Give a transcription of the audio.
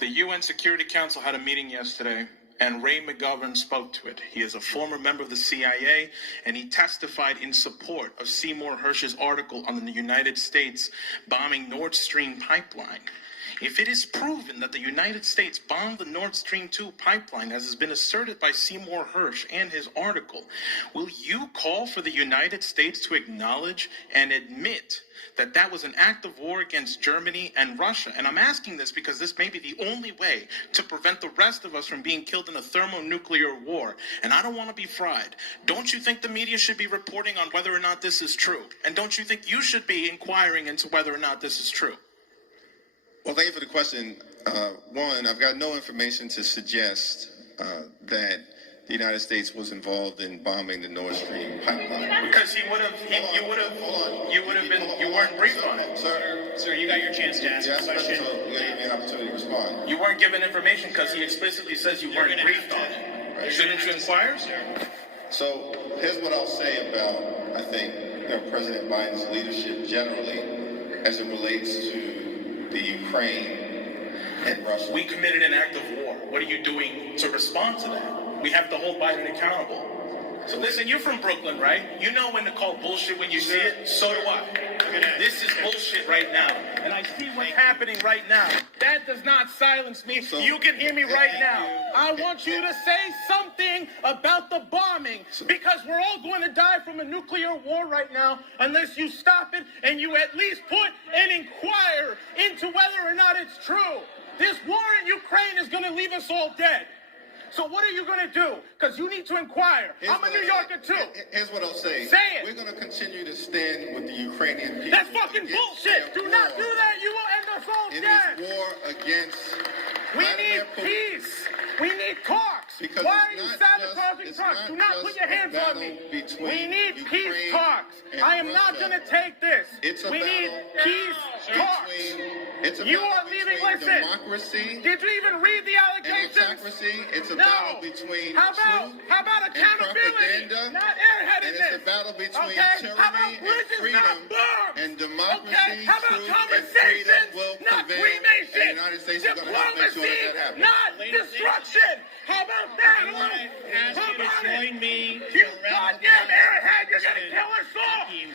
The UN Security Council had a meeting yesterday, and Ray McGovern spoke to it. He is a former member of the CIA, and he testified in support of Seymour Hersh's article on the United States bombing Nord Stream pipeline. If it is proven that the United States bombed the Nord Stream 2 pipeline, as has been asserted by Seymour Hersh and his article, will you call for the United States to acknowledge and admit that that was an act of war against Germany and Russia? And I'm asking this because this may be the only way to prevent the rest of us from being killed in a thermonuclear war. And I don't want to be fried. Don't you think the media should be reporting on whether or not this is true? And don't you think you should be inquiring into whether or not this is true? Well, thank you for the question. One, I've got no information to suggest that the United States was involved in bombing the Nord Stream pipeline. Because you weren't briefed on it. Sir, you got your chance to ask a question. So you gave me an opportunity to respond. You weren't given information because he explicitly says you weren't briefed on it. Right. Shouldn't you inquire? So here's what I'll say about, I think, President Biden's leadership generally as it relates to the Ukraine and Russia. We committed an act of war. What are you doing to respond to that? We have to hold Biden accountable. So listen, you're from Brooklyn, right? You know when to call bullshit when you see it. So do I. This is bullshit right now. And I see what's happening right now. That does not silence me. So, you can hear me right now. I want you to say something about the bombing, because we're all going to die from a nuclear war right now unless you stop it and you at least put and inquire into whether or not it's true. This war in Ukraine is going to leave us all dead. So what are you going to do? Because you need to inquire. I'm a New Yorker, too. Here's what I'll say. Say it. We're going to continue to stand with the Ukrainian people. That's fucking bullshit. Do not do that. You will end us all dead. It is war against We need peace. We need talks. Because why are you sabotaging talks? Do not put your hands on me. We need peace talks. I am not going to take this. We need peace talks. You are leaving. Listen. Democracy. Did you even read the allegations? It's a battle between How about accountability? Not airheadedness. And it's a battle between tyranny and freedom and democracy. Okay. How about truth, conversations, and freedom will not prevail. cremation? And the United States is going to have to make sure that happens. Not destruction. How about that? I want to ask you to join me. You goddamn airhead, you're going to kill us all.